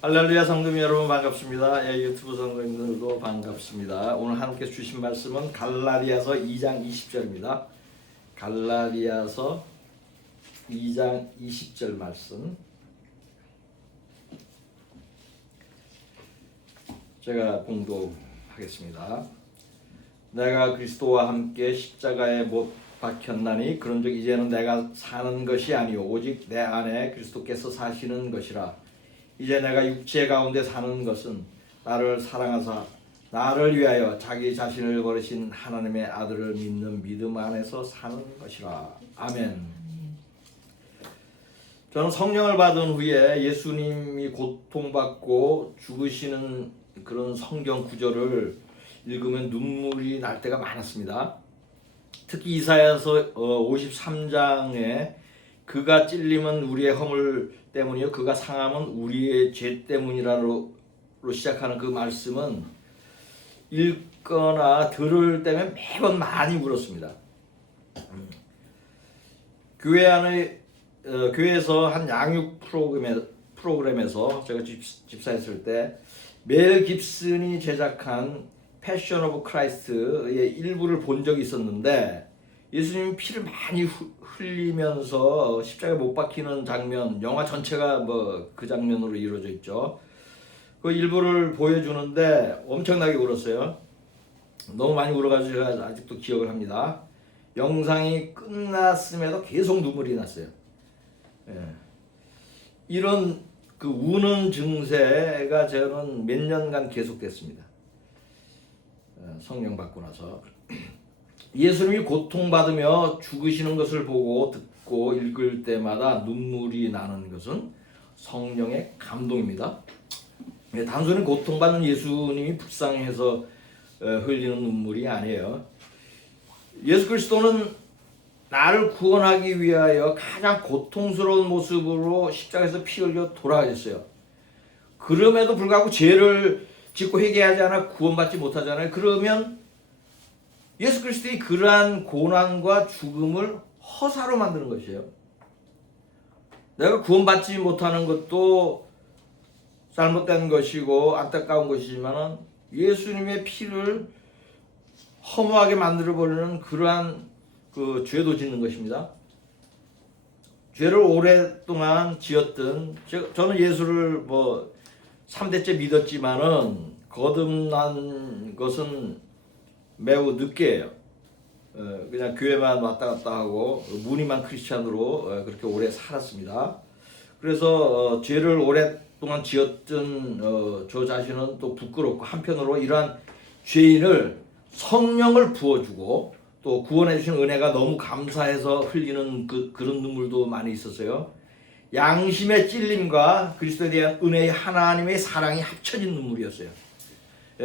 할렐루야 성도님 여러분 반갑습니다. 유튜브 성도님들도 반갑습니다. 오늘 함께 주신 말씀은 갈라디아서 2장 20절입니다. 갈라디아서 2장 20절 말씀 제가 봉독하겠습니다. 내가 그리스도와 함께 십자가에 못 박혔나니 그런즉 이제는 내가 사는 것이 아니요 오직 내 안에 그리스도께서 사시는 것이라. 이제 내가 육체 가운데 사는 것은 나를 사랑하사 나를 위하여 자기 자신을 버리신 하나님의 아들을 믿는 믿음 안에서 사는 것이라. 아멘. 저는 성령을 받은 후에 예수님이 고통받고 죽으시는 그런 성경 구절을 읽으면 눈물이 날 때가 많았습니다. 특히 이사야서 53장에 그가 찔림은 우리의 허물 때문이요 그가 상함은 우리의 죄 때문이라로 시작하는 그 말씀은 읽거나 들을 때면 매번 많이 울었습니다. 교회 안에 교회에서 한 양육 프로그램에서 제가 집사했을 때 멜 깁슨이 제작한 패션 오브 크라이스트의 일부를 본 적이 있었는데 예수님이 피를 많이 흘리면서 십자가에 못 박히는 장면, 영화 전체가 그 장면으로 이루어져 있죠. 그 일부를 보여주는데 엄청나게 울었어요. 너무 많이 울어가지고 제가 아직도 기억을 합니다. 영상이 끝났음에도 계속 눈물이 났어요. 예. 이런 그 우는 증세가 저는 몇 년간 계속됐습니다. 성령 받고 나서. 예수님이 고통받으며 죽으시는 것을 보고 듣고 읽을 때마다 눈물이 나는 것은 성령의 감동입니다. 단순히 고통받는 예수님이 불쌍해서 흘리는 눈물이 아니에요. 예수 그리스도는 나를 구원하기 위하여 가장 고통스러운 모습으로 십자가에서 피 흘려 돌아가셨어요. 그럼에도 불구하고 죄를 짓고 회개하지 않아 구원받지 못하잖아요. 그러면 예수 그리스도의 그러한 고난과 죽음을 허사로 만드는 것이에요. 내가 구원받지 못하는 것도 잘못된 것이고 안타까운 것이지만 예수님의 피를 허무하게 만들어버리는 그러한 그 죄도 짓는 것입니다. 죄를 오랫동안 지었던 저는 예수를 3대째 믿었지만은 거듭난 것은 매우 늦게예요. 그냥 교회만 왔다 갔다 하고 무늬만 크리스찬으로 그렇게 오래 살았습니다. 그래서 죄를 오랫동안 지었던 저 자신은 또 부끄럽고 한편으로 이러한 죄인을 성령을 부어주고 또 구원해 주신 은혜가 너무 감사해서 흘리는 그런 눈물도 많이 있었어요. 양심의 찔림과 그리스도에 대한 은혜의 하나님의 사랑이 합쳐진 눈물이었어요.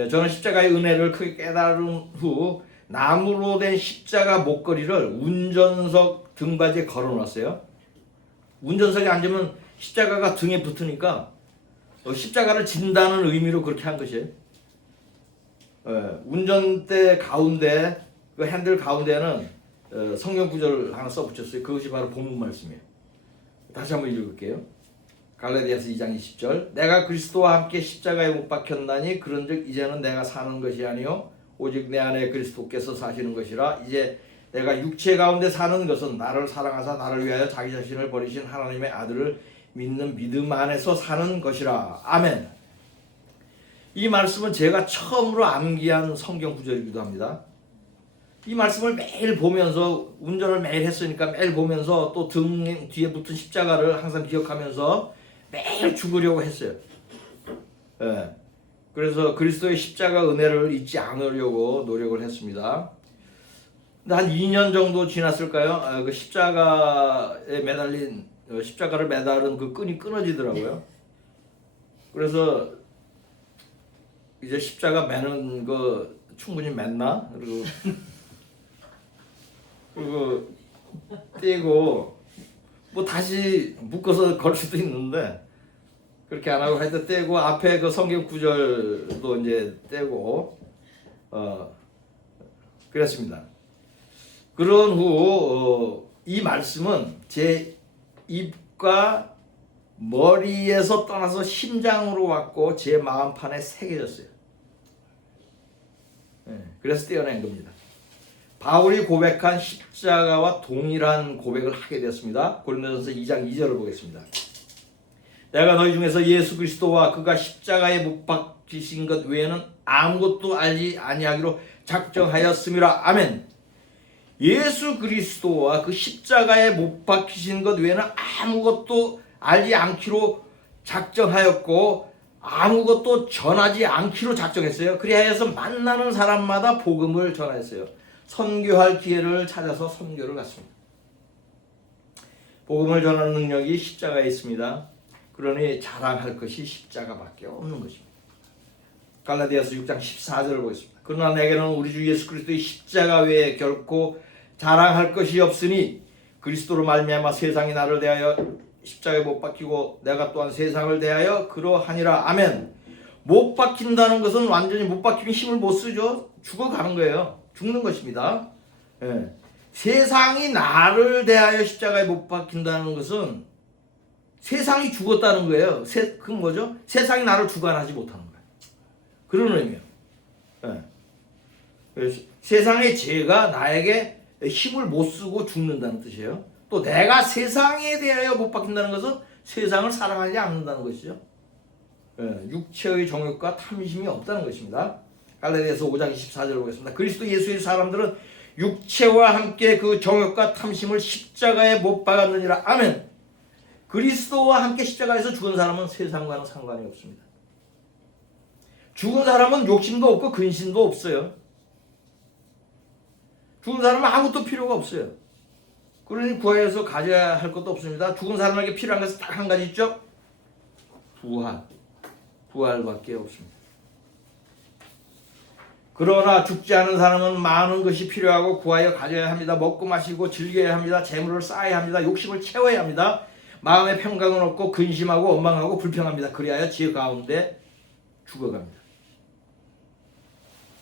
저는 십자가의 은혜를 크게 깨달은 후 나무로 된 십자가 목걸이를 운전석 등받이에 걸어놨어요. 운전석에 앉으면 십자가가 등에 붙으니까 십자가를 진다는 의미로 그렇게 한 것이에요. 운전대 가운데 그 핸들 가운데는 성경 구절 하나 써붙였어요. 그것이 바로 본문 말씀이에요. 다시 한번 읽을게요. 갈라디아서 2장 20절 내가 그리스도와 함께 십자가에 못 박혔나니 그런즉 이제는 내가 사는 것이 아니요 오직 내 안에 그리스도께서 사시는 것이라. 이제 내가 육체 가운데 사는 것은 나를 사랑하사 나를 위하여 자기 자신을 버리신 하나님의 아들을 믿는 믿음 안에서 사는 것이라. 아멘. 이 말씀은 제가 처음으로 암기한 성경 구절이기도 합니다. 이 말씀을 매일 보면서 운전을 매일 했으니까 매일 보면서 또 등 뒤에 붙은 십자가를 항상 기억하면서 매일 죽으려고 했어요. 그래서 그리스도의 십자가 은혜를 잊지 않으려고 노력을 했습니다. 근데 한 2년 정도 지났을까요? 그 십자가에 매달린 십자가를 매달은 그 끈이 끊어지더라고요. 그래서 이제 십자가 매는 거 충분히 맸나? 그리고 떼고 다시 묶어서 걸 수도 있는데 그렇게 안 하고 하여튼 떼고 앞에 그 성경 구절도 이제 떼고 그랬습니다. 그런 후 이 말씀은 제 입과 머리에서 떠나서 심장으로 왔고 제 마음판에 새겨졌어요. 그래서 떼어낸 겁니다. 바울이 고백한 십자가와 동일한 고백을 하게 되었습니다. 고린도전서 2장 2절을 보겠습니다. 내가 너희 중에서 예수 그리스도와 그가 십자가에 못 박히신 것 외에는 아무것도 알지 아니하기로 작정하였음이라. 아멘. 예수 그리스도와 그 십자가에 못 박히신 것 외에는 아무것도 알지 않기로 작정하였고 아무것도 전하지 않기로 작정했어요. 그리하여서 만나는 사람마다 복음을 전하였어요. 선교할 기회를 찾아서 선교를 갔습니다. 복음을 전하는 능력이 십자가에 있습니다. 그러니 자랑할 것이 십자가밖에 없는 것입니다. 갈라디아서 6장 14절을 보겠습니다. 그러나 내게는 우리 주 예수 그리스도의 십자가 외에 결코 자랑할 것이 없으니 그리스도로 말미암아 세상이 나를 대하여 십자가에 못 박히고 내가 또한 세상을 대하여 그러하니라. 아멘. 못 박힌다는 것은 완전히 못 박히면 힘을 못 쓰죠. 죽어가는 거예요. 죽는 것입니다. 세상이 나를 대하여 십자가에 못 박힌다는 것은 세상이 죽었다는 거예요. 그건 뭐죠? 세상이 나를 주관하지 못하는 거예요. 그런 의미예요. 세상의 죄가 나에게 힘을 못 쓰고 죽는다는 뜻이에요. 또 내가 세상에 대하여 못 박힌다는 것은 세상을 사랑하지 않는다는 것이죠. 육체의 정욕과 탐심이 없다는 것입니다. 갈라디아서 5장 24절 보겠습니다. 그리스도 예수의 사람들은 육체와 함께 그 정욕과 탐심을 십자가에 못 박았느니라. 아멘. 그리스도와 함께 십자가에서 죽은 사람은 세상과는 상관이 없습니다. 죽은 사람은 욕심도 없고 근심도 없어요. 죽은 사람은 아무것도 필요가 없어요. 그러니 구하여서 가져야 할 것도 없습니다. 죽은 사람에게 필요한 것은 딱 한 가지 있죠. 부활밖에 없습니다. 그러나 죽지 않은 사람은 많은 것이 필요하고 구하여 가져야 합니다. 먹고 마시고 즐겨야 합니다. 재물을 쌓아야 합니다. 욕심을 채워야 합니다. 마음의 평강은 없고 근심하고 원망하고 불평합니다. 그리하여 지혜 가운데 죽어갑니다.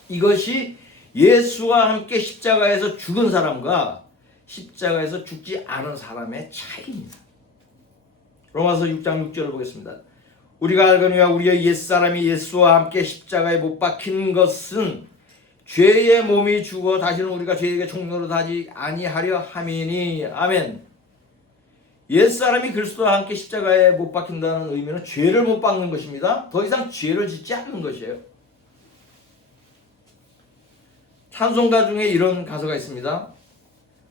이것이 예수와 함께 십자가에서 죽은 사람과 십자가에서 죽지 않은 사람의 차이입니다. 로마서 6장 6절을 보겠습니다. 우리가 알거니와 우리의 옛사람이 예수와 함께 십자가에 못 박힌 것은 죄의 몸이 죽어 다시는 우리가 죄에게 종노릇하지 아니하려 함이니. 아멘. 옛사람이 그리스도와 함께 십자가에 못 박힌다는 의미는 죄를 못 박는 것입니다. 더 이상 죄를 짓지 않는 것이에요. 찬송가 중에 이런 가사가 있습니다.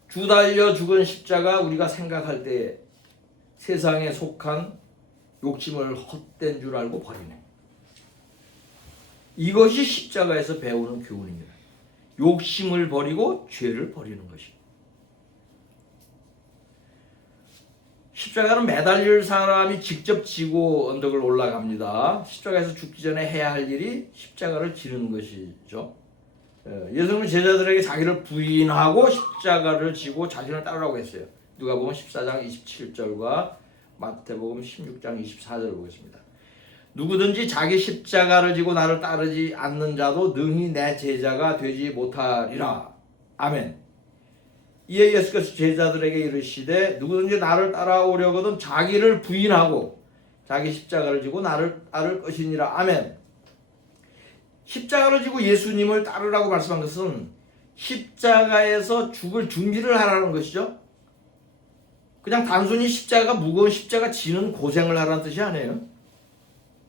주 달려 죽은 십자가 우리가 생각할 때 세상에 속한 욕심을 헛된 줄 알고 버리네. 이것이 십자가에서 배우는 교훈입니다. 욕심을 버리고 죄를 버리는 것이. 십자가는 매달릴 사람이 직접 지고 언덕을 올라갑니다. 십자가에서 죽기 전에 해야 할 일이 십자가를 지는 것이죠. 예수님은 제자들에게 자기를 부인하고 십자가를 지고 자신을 따르라고 했어요. 누가복음 14장 27절과 마태복음 16장 24절을 보겠습니다. 누구든지 자기 십자가를 지고 나를 따르지 않는 자도 능히 내 제자가 되지 못하리라. 아멘. 이에 예수께서 제자들에게 이르시되 누구든지 나를 따라오려거든 자기를 부인하고 자기 십자가를 지고 나를 따를 것이니라. 아멘. 십자가를 지고 예수님을 따르라고 말씀한 것은 십자가에서 죽을 준비를 하라는 것이죠. 그냥 단순히 십자가 무거운 십자가 지는 고생을 하라는 뜻이 아니에요.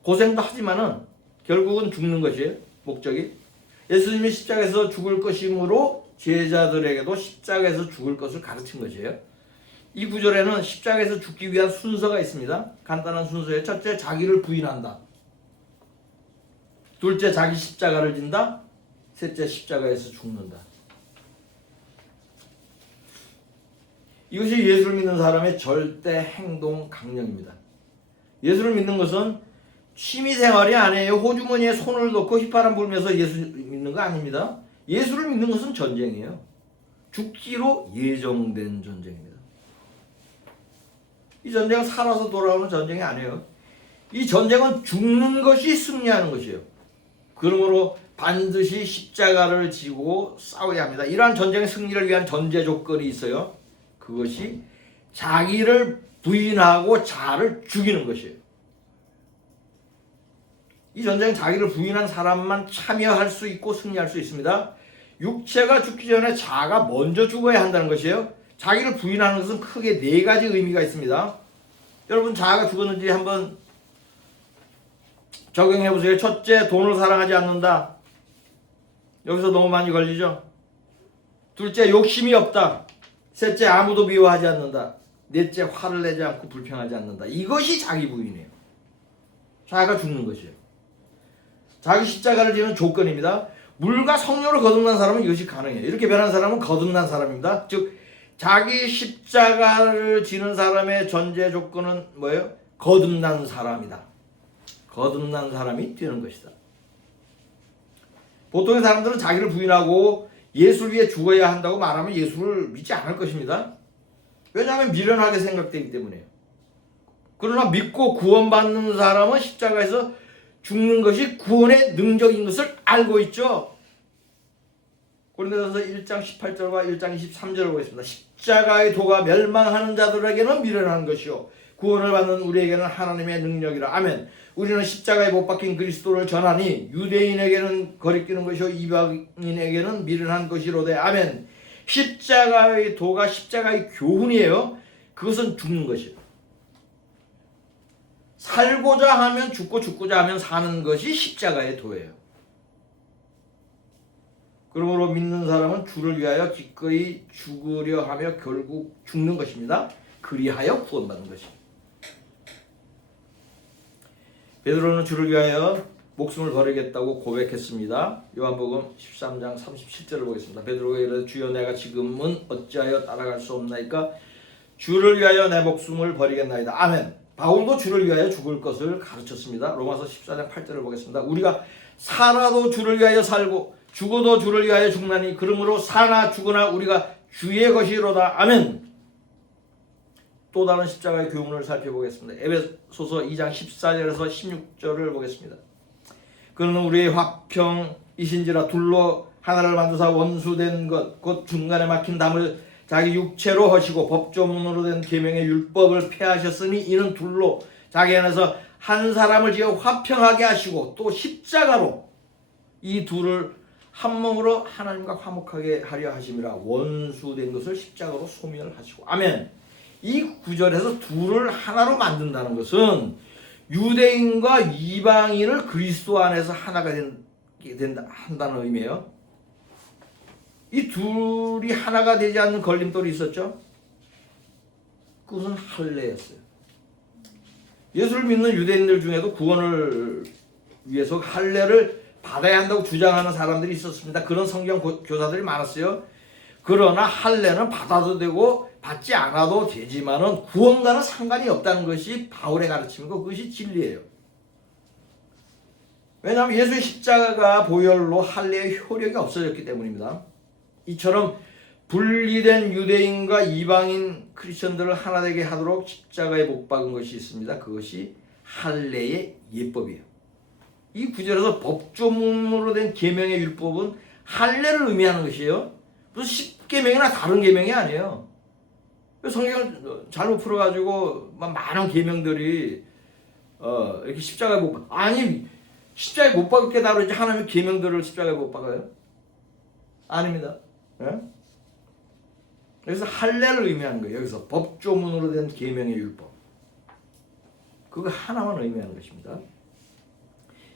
고생도 하지만은 결국은 죽는 것이에요. 목적이. 예수님이 십자가에서 죽을 것이므로 제자들에게도 십자가에서 죽을 것을 가르친 것이에요. 이 구절에는 십자가에서 죽기 위한 순서가 있습니다. 간단한 순서예요. 첫째, 자기를 부인한다. 둘째, 자기 십자가를 진다. 셋째, 십자가에서 죽는다. 이것이 예수를 믿는 사람의 절대 행동 강령입니다. 예수를 믿는 것은 취미생활이 아니에요. 호주머니에 손을 넣고 휘파람 불면서 예수 믿는 거 아닙니다. 예수를 믿는 것은 전쟁이에요. 죽기로 예정된 전쟁입니다. 이 전쟁은 살아서 돌아오는 전쟁이 아니에요. 이 전쟁은 죽는 것이 승리하는 것이에요. 그러므로 반드시 십자가를 지고 싸워야 합니다. 이러한 전쟁의 승리를 위한 전제 조건이 있어요. 그것이 자기를 부인하고 자아를 죽이는 것이에요. 이 전쟁에 자기를 부인한 사람만 참여할 수 있고 승리할 수 있습니다. 육체가 죽기 전에 자아가 먼저 죽어야 한다는 것이에요. 자기를 부인하는 것은 크게 네 가지 의미가 있습니다. 여러분 자아가 죽었는지 한번 적용해 보세요. 첫째, 돈을 사랑하지 않는다. 여기서 너무 많이 걸리죠. 둘째, 욕심이 없다. 셋째, 아무도 미워하지 않는다. 넷째, 화를 내지 않고 불평하지 않는다. 이것이 자기 부인이에요. 자아가 죽는 것이에요. 자기 십자가를 지는 조건입니다. 물과 성령으로 거듭난 사람은 이것이 가능해요. 이렇게 변한 사람은 거듭난 사람입니다. 즉 자기 십자가를 지는 사람의 전제 조건은 뭐예요? 거듭난 사람이다. 거듭난 사람이 되는 것이다. 보통의 사람들은 자기를 부인하고 예수를 위해 죽어야 한다고 말하면 예수를 믿지 않을 것입니다. 왜냐하면 미련하게 생각되기 때문에요. 그러나 믿고 구원받는 사람은 십자가에서 죽는 것이 구원의 능력인 것을 알고 있죠. 고린도전서 1장 18절과 1장 23절을 보겠습니다. 십자가의 도가 멸망하는 자들에게는 미련한 것이요 구원을 받는 우리에게는 하나님의 능력이라. 아멘. 우리는 십자가에 못 박힌 그리스도를 전하니 유대인에게는 거리끼는 것이요 이방인에게는 미련한 것이로되. 아멘. 십자가의 도가 십자가의 교훈이에요. 그것은 죽는 것이에요. 살고자 하면 죽고 죽고자 하면 사는 것이 십자가의 도예요. 그러므로 믿는 사람은 주를 위하여 기꺼이 죽으려 하며 결국 죽는 것입니다. 그리하여 구원받는 것입니다. 베드로는 주를 위하여 목숨을 버리겠다고 고백했습니다. 요한복음 13장 37절을 보겠습니다. 베드로가 이르되 주여 내가 지금은 어찌하여 따라갈 수 없나이까? 주를 위하여 내 목숨을 버리겠나이다. 아멘. 바울도 주를 위하여 죽을 것을 가르쳤습니다. 로마서 14장 8절을 보겠습니다. 우리가 살아도 주를 위하여 살고 죽어도 주를 위하여 죽나니 그러므로 사나 죽으나 우리가 주의 것이로다. 아멘. 또 다른 십자가의 교훈을 살펴보겠습니다. 에베소서 2장 14절에서 16절을 보겠습니다. 그는 우리의 화평이신지라 둘로 하나를 만드사 원수된 것 곧 중간에 막힌 담을 자기 육체로 허시고 법조문으로 된 계명의 율법을 폐하셨으니 이는 둘로 자기 안에서 한 사람을 지어 화평하게 하시고 또 십자가로 이 둘을 한 몸으로 하나님과 화목하게 하려 하심이라. 원수된 것을 십자가로 소멸하시고. 아멘. 이 구절에서 둘을 하나로 만든다는 것은 유대인과 이방인을 그리스도 안에서 하나가 한다는 의미예요. 이 둘이 하나가 되지 않는 걸림돌이 있었죠. 그것은 할례였어요. 예수를 믿는 유대인들 중에도 구원을 위해서 할례를 받아야 한다고 주장하는 사람들이 있었습니다. 그런 성경 교사들이 많았어요. 그러나 할례는 받아도 되고 받지 않아도 되지만은 구원과는 상관이 없다는 것이 바울의 가르침이고 그것이 진리예요. 왜냐하면 예수의 십자가 보혈로 할례의 효력이 없어졌기 때문입니다. 이처럼 분리된 유대인과 이방인 크리스천들을 하나 되게 하도록 십자가에 못 박은 것이 있습니다. 그것이 할례의 예법이에요. 이 구절에서 법조문으로 된 계명의 율법은 할례를 의미하는 것이에요. 무슨 십계명이나 다른 계명이 아니에요. 성경을 잘못 풀어가지고 많은 계명들이 이렇게 십자가에 못 박. 아니 십자가에 못 박게 다루지 하나님의 계명들을 십자가에 못 박아요? 아닙니다. 예? 그래서 할례를 의미하는 거예요. 여기서 법조문으로 된 계명의 율법. 그거 하나만 의미하는 것입니다.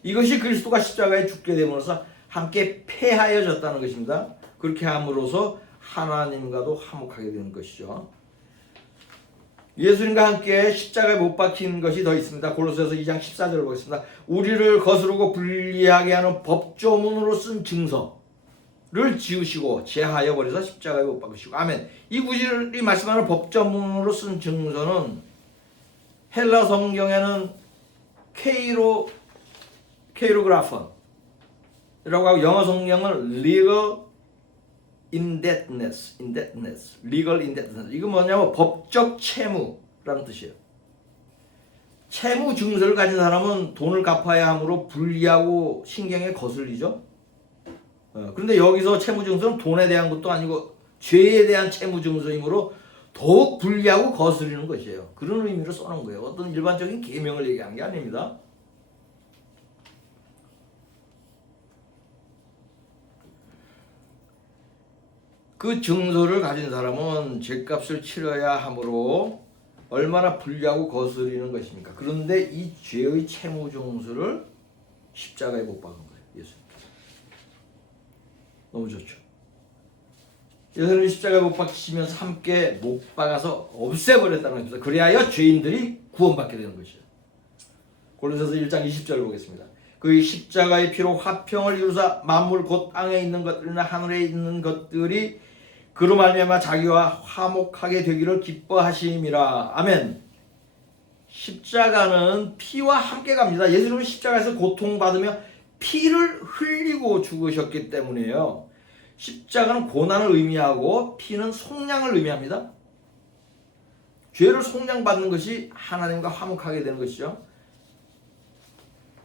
이것이 그리스도가 십자가에 죽게 됨으로써 함께 패하여졌다는 것입니다. 그렇게 함으로써 하나님과도 화목하게 되는 것이죠. 예수님과 함께 십자가에 못 박힌 것이 더 있습니다. 골로새서 2장 14절을 보겠습니다. 우리를 거스르고 불리하게 하는 법조문으로 쓴 증서를 지우시고 제하여 버려서 십자가에 못 박으시고. 아멘. 이 구절이 말씀하는 법조문으로 쓴 증서는 헬라 성경에는 케이로그라폰이라고 하고 영어 성경은 legal indebtedness, legal indebtedness. 이거 뭐냐면 법적 채무라는 뜻이에요. 채무 증서를 가진 사람은 돈을 갚아야 하므로 불리하고 신경에 거슬리죠. 그런데 여기서 채무 증서는 돈에 대한 것도 아니고 죄에 대한 채무 증서이므로 더욱 불리하고 거스리는 것이에요. 그런 의미로 써놓은 거예요. 어떤 일반적인 계명을 얘기하는 게 아닙니다. 그 증서를 가진 사람은 죄값을 치러야 하므로 얼마나 불리하고 거스리는 것입니까? 그런데 이 죄의 채무 증서를 십자가에 못 박은 거예요. 예수님께서. 너무 좋죠. 예수님 십자가에 못 박히시면서 함께 못 박아서 없애버렸다는 것입니다. 그래야 죄인들이 구원받게 되는 것이죠. 골로새서 1장 20절을 보겠습니다. 그 십자가의 피로 화평을 이루사 만물 곧 땅에 있는 것들이나 하늘에 있는 것들이 그로 말미암아 자기와 화목하게 되기를 기뻐하심이라. 아멘. 십자가는 피와 함께 갑니다. 예수님은 십자가에서 고통받으며 피를 흘리고 죽으셨기 때문이에요. 십자가는 고난을 의미하고 피는 속량을 의미합니다. 죄를 속량받는 것이 하나님과 화목하게 되는 것이죠.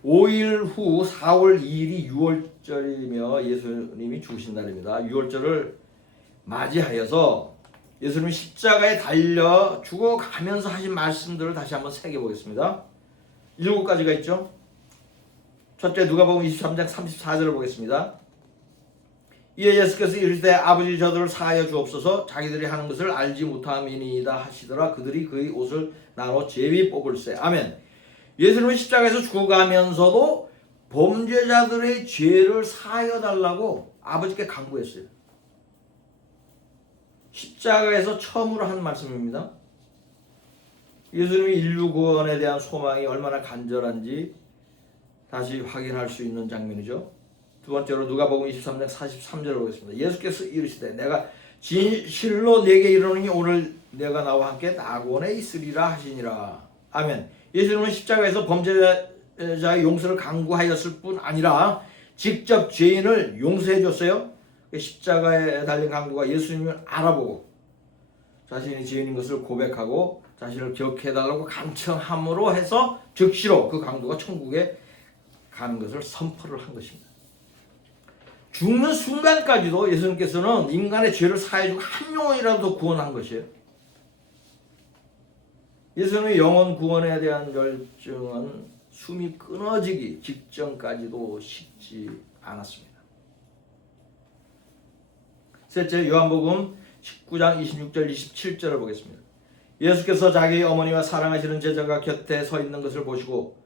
5일 후 4월 2일이 6월절이며 예수님이 죽으신 날입니다. 6월절을 맞이하여서 예수님이 십자가에 달려 죽어가면서 하신 말씀들을 다시 한번 새겨보겠습니다. 7가지가 있죠. 첫째, 누가복음 23장 34절을 보겠습니다. 이에 예수께서 이르시되 아버지 저들을 사하여 주옵소서 자기들이 하는 것을 알지 못함이니이다 하시더라. 그들이 그의 옷을 나눠 제비 뽑을세. 아멘. 예수님은 십자가에서 죽어가면서도 범죄자들의 죄를 사하여 달라고 아버지께 간구했어요. 십자가에서 처음으로 한 말씀입니다. 예수님이 인류 구원에 대한 소망이 얼마나 간절한지 다시 확인할 수 있는 장면이죠. 두 번째로 누가복음 23장 43절을 보겠습니다. 예수께서 이르시되 내가 진실로 네게 이르노니 오늘 내가 나와 함께 낙원에 있으리라 하시니라. 아멘. 예수님은 십자가에서 범죄자의 용서를 강구하였을 뿐 아니라 직접 죄인을 용서해 줬어요. 십자가에 달린 강도가 예수님을 알아보고 자신이 죄인인 것을 고백하고 자신을 기억해달라고 간청함으로 해서 즉시로 그 강도가 천국에 가는 것을 선포를 한 것입니다. 죽는 순간까지도 예수님께서는 인간의 죄를 사해주고 한 영혼이라도 구원한 것이에요. 예수님의 영혼 구원에 대한 열정은 숨이 끊어지기 직전까지도 식지 않았습니다. 셋째, 요한복음 19장 26절 27절을 보겠습니다. 예수께서 자기 어머니와 사랑하시는 제자가 곁에 서 있는 것을 보시고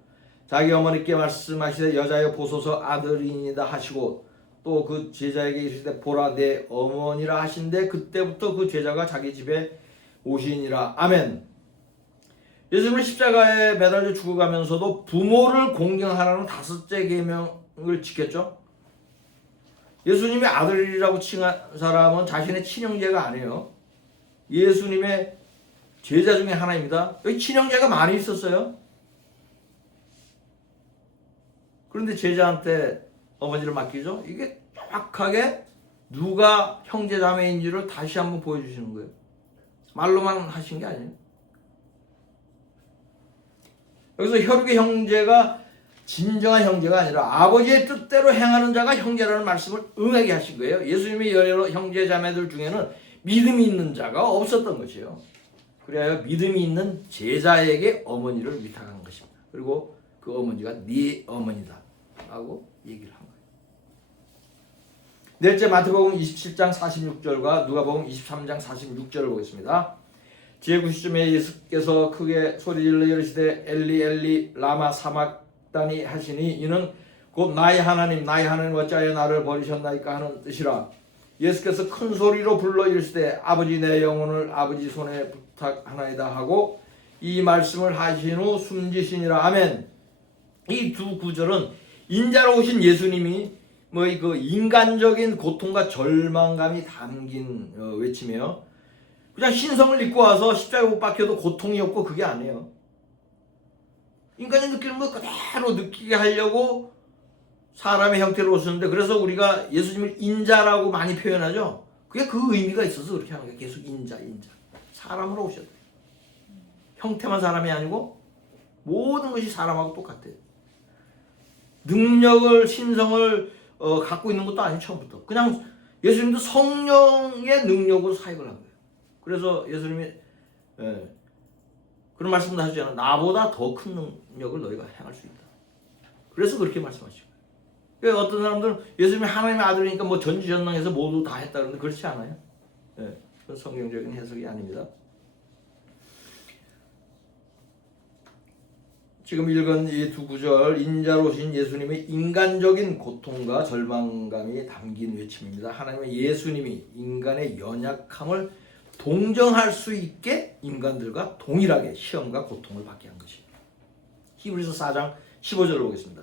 자기 어머니께 말씀하시되 여자여 보소서 아들이니이다 하시고 또 그 제자에게 이르시되 보라 내 어머니라 하신데 그때부터 그 제자가 자기 집에 오시니라. 아멘. 예수님은 십자가에 매달려 죽어가면서도 부모를 공경하라는 5째 계명을 지켰죠. 예수님의 아들이라고 칭한 사람은 자신의 친형제가 아니에요. 예수님의 제자 중에 하나입니다. 여기 친형제가 많이 있었어요. 그런데 제자한테 어머니를 맡기죠. 이게 정확하게 누가 형제 자매인지를 다시 한번 보여주시는 거예요. 말로만 하신 게 아니에요. 여기서 혈육의 형제가 진정한 형제가 아니라 아버지의 뜻대로 행하는 자가 형제라는 말씀을 응하게 하신 거예요. 예수님의 여러 형제 자매들 중에는 믿음이 있는 자가 없었던 것이에요. 그래야 믿음이 있는 제자에게 어머니를 위탁한 것입니다. 그리고 그 어머니가 네 어머니다 라고 얘기를 한 거예요. 넷째, 마태복음 27장 46절과 누가복음 23장 46절을 보겠습니다. 제9시쯤에 예수께서 크게 소리질러 이르시되 엘리 엘리 라마 사막다니 하시니 이는 곧 나의 하나님 어찌하여 나를 버리셨나이까 하는 뜻이라. 예수께서 큰 소리로 불러 이르시되 아버지 내 영혼을 아버지 손에 부탁하나이다 하고 이 말씀을 하신 후 숨지시니라. 아멘. 이 두 구절은 인자로 오신 예수님이 그 인간적인 고통과 절망감이 담긴 외침이에요. 그냥 신성을 입고 와서 십자가에 못 박혀도 고통이 없고 그게 아니에요. 인간이 느끼는 거 그대로 느끼게 하려고 사람의 형태로 오셨는데, 그래서 우리가 예수님을 인자라고 많이 표현하죠. 그게 그 의미가 있어서 그렇게 하는 거예요. 계속 인자. 사람으로 오셨어요. 형태만 사람이 아니고 모든 것이 사람하고 똑같아요. 능력을, 신성을 갖고 있는 것도 아니고 처음부터. 그냥 예수님도 성령의 능력으로 사역을 한 거예요. 그래서 예수님이 그런 말씀도 하시잖아요. 나보다 더 큰 능력을 너희가 행할 수 있다. 그래서 그렇게 말씀하시고. 그러니까 어떤 사람들은 예수님이 하나님의 아들이니까 뭐 전지전능해서 모두 다 했다 그러는데 그렇지 않아요. 그건 성경적인 해석이 아닙니다. 지금 읽은 이 두 구절, 인자로 오신 예수님의 인간적인 고통과 절망감이 담긴 외침입니다. 하나님의 예수님이 인간의 연약함을 동정할 수 있게 인간들과 동일하게 시험과 고통을 받게 한 것입니다. 히브리서 4장 15절을 보겠습니다.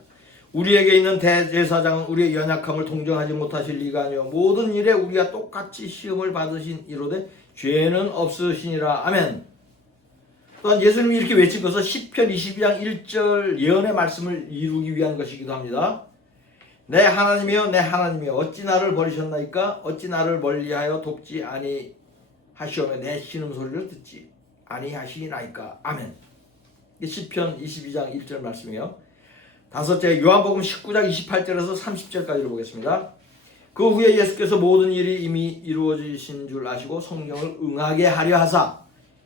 우리에게 있는 대제사장은 우리의 연약함을 동정하지 못하실 리가 아니요 모든 일에 우리가 똑같이 시험을 받으신 이로되 죄는 없으시니라. 아멘. 또한 예수님이 이렇게 외친 것은 시편 22장 1절 예언의 말씀을 이루기 위한 것이기도 합니다. 내 하나님이여 내 하나님이여 어찌 나를 버리셨나이까 어찌 나를 멀리하여 돕지 아니하시오며 내 신음소리를 듣지 아니하시나이까. 아멘. 시편 22장 1절 말씀이요. 다섯째 요한복음 19장 28절에서 30절까지를 보겠습니다. 그 후에 예수께서 모든 일이 이미 이루어지신 줄 아시고 성경을 응하게 하려 하사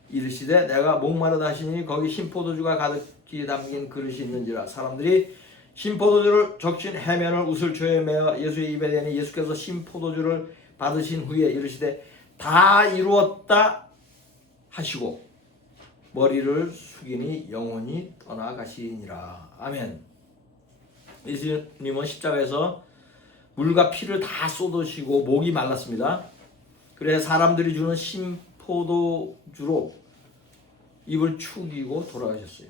이르시되 내가 목마르다 하시니 거기 신포도주가 가득히 담긴 그릇이 있는지라. 사람들이 신포도주를 적신 해면을 우슬초에 메어 예수의 입에 대니 예수께서 신포도주를 받으신 후에 이르시되 다 이루었다 하시고 머리를 숙이니 영원히 떠나가시니라. 아멘. 예수님은 십자가에서 물과 피를 다 쏟으시고 목이 말랐습니다. 그래서 사람들이 주는 신포도주로 입을 축이고 돌아가셨어요.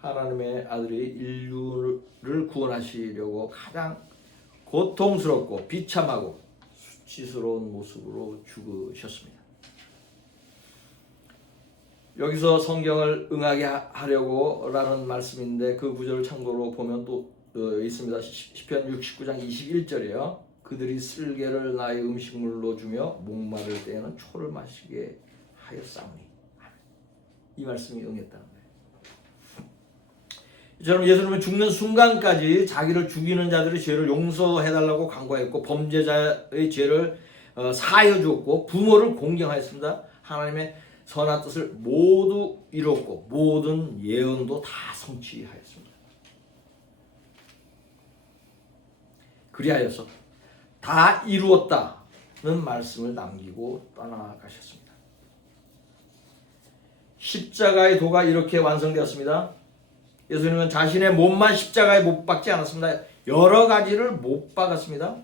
하나님의 아들이 인류를 구원하시려고 가장 고통스럽고 비참하고 수치스러운 모습으로 죽으셨습니다. 여기서 성경을 응하게 하려고 라는 말씀인데 그 구절을 참고로 보면 또 있습니다. 시편 69장 21절이에요. 그들이 쓸개를 나의 음식물로 주며 목마를 때에는 초를 마시게 하였사오니. 이 말씀이 응했다는 거예요. 이처럼 예수님은 죽는 순간까지 자기를 죽이는 자들의 죄를 용서해달라고 간구했고 범죄자의 죄를 사하여 주었고 부모를 공경하였습니다. 하나님의 선한 뜻을 모두 이뤘고 모든 예언도 다 성취하였습니다. 그리하여서 다 이루었다는 말씀을 남기고 떠나가셨습니다. 십자가의 도가 이렇게 완성되었습니다. 예수님은 자신의 몸만 십자가에 못 박지 않았습니다. 여러 가지를 못 박았습니다.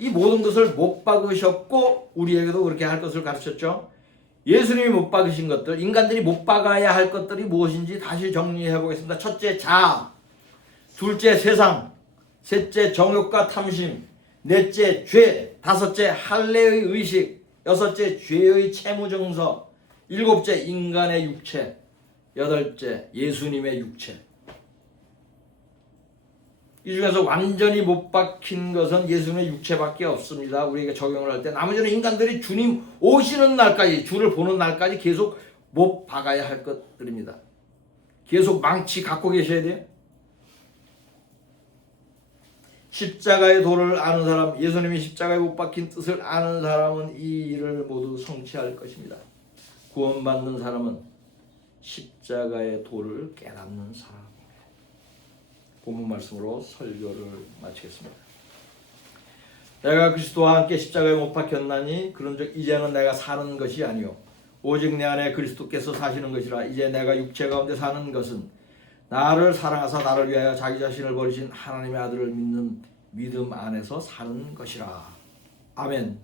이 모든 것을 못 박으셨고 우리에게도 그렇게 할 것을 가르쳤죠. 예수님이 못 박으신 것들, 인간들이 못 박아야 할 것들이 무엇인지 다시 정리해 보겠습니다. 첫째, 자아. 둘째, 세상. 셋째, 정욕과 탐심. 넷째, 죄. 다섯째, 할례의 의식. 여섯째, 죄의 채무증서. 일곱째, 인간의 육체. 여덟째, 예수님의 육체. 이 중에서 완전히 못 박힌 것은 예수님의 육체밖에 없습니다. 우리에게 적용을 할 때 나머지는 인간들이 주님 오시는 날까지, 주를 보는 날까지 계속 못 박아야 할 것들입니다. 계속 망치 갖고 계셔야 돼요. 십자가의 도를 아는 사람, 예수님이 십자가에 못 박힌 뜻을 아는 사람은 이 일을 모두 성취할 것입니다. 구원받는 사람은 십자가의 도를 깨닫는 사람. 본문 말씀으로 설교를 마치겠습니다. 내가 그리스도와 함께 십자가에 못 박혔나니 그런즉 이제는 내가 사는 것이 아니요 오직 내 안에 그리스도께서 사시는 것이라. 이제 내가 육체 가운데 사는 것은 나를 사랑하사 나를 위하여 자기 자신을 버리신 하나님의 아들을 믿는 믿음 안에서 사는 것이라. 아멘.